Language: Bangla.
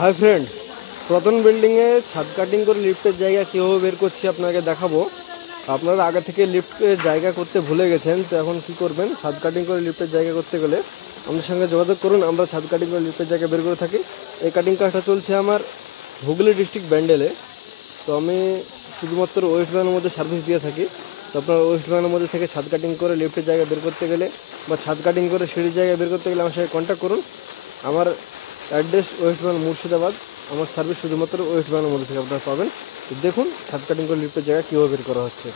হাই ফ্রেন্ড, প্রথম বিল্ডিংয়ে ছাদ কাটিং করে লিফটের জায়গা কীভাবে বের করছি আপনাকে দেখাবো। আপনারা আগে থেকে লিফটের জায়গা করতে ভুলে গেছেন, তো এখন কি করবেন, ছাদ কাটিং করে লিফটের জায়গা করতে গেলে আমাদের সঙ্গে যোগাযোগ করুন। আমরা ছাদ কাটিং করে লিফটের জায়গা বের করে থাকি। এই কাটিং কাজটা চলছে আমার হুগলি ডিস্ট্রিক্ট ব্যান্ডেলে। তো আমি শুধুমাত্র ওয়েস্ট বেঙ্গলের মধ্যে সার্ভিস দিয়ে থাকি। তো আপনার ওয়েস্ট বেঙ্গলের মধ্যে থেকে ছাদ কাটিং করে লিফটের জায়গা বের করতে গেলে বা ছাদ কাটিং করে সিঁড়ির জায়গা বের করতে গেলে আমার সঙ্গে কন্ট্যাক্ট করুন। আমার অ্যাড্রেস ওয়েস্ট বেঙ্গল মুর্শিদাবাদ। আমার সার্ভিস শুধুমাত্র ওয়েস্ট বেঙ্গলের মধ্যে থেকে আপনারা পাবেন। তো দেখুন ছাদ কাটিং করে লিফটের জায়গা কীভাবে বের করা হচ্ছে।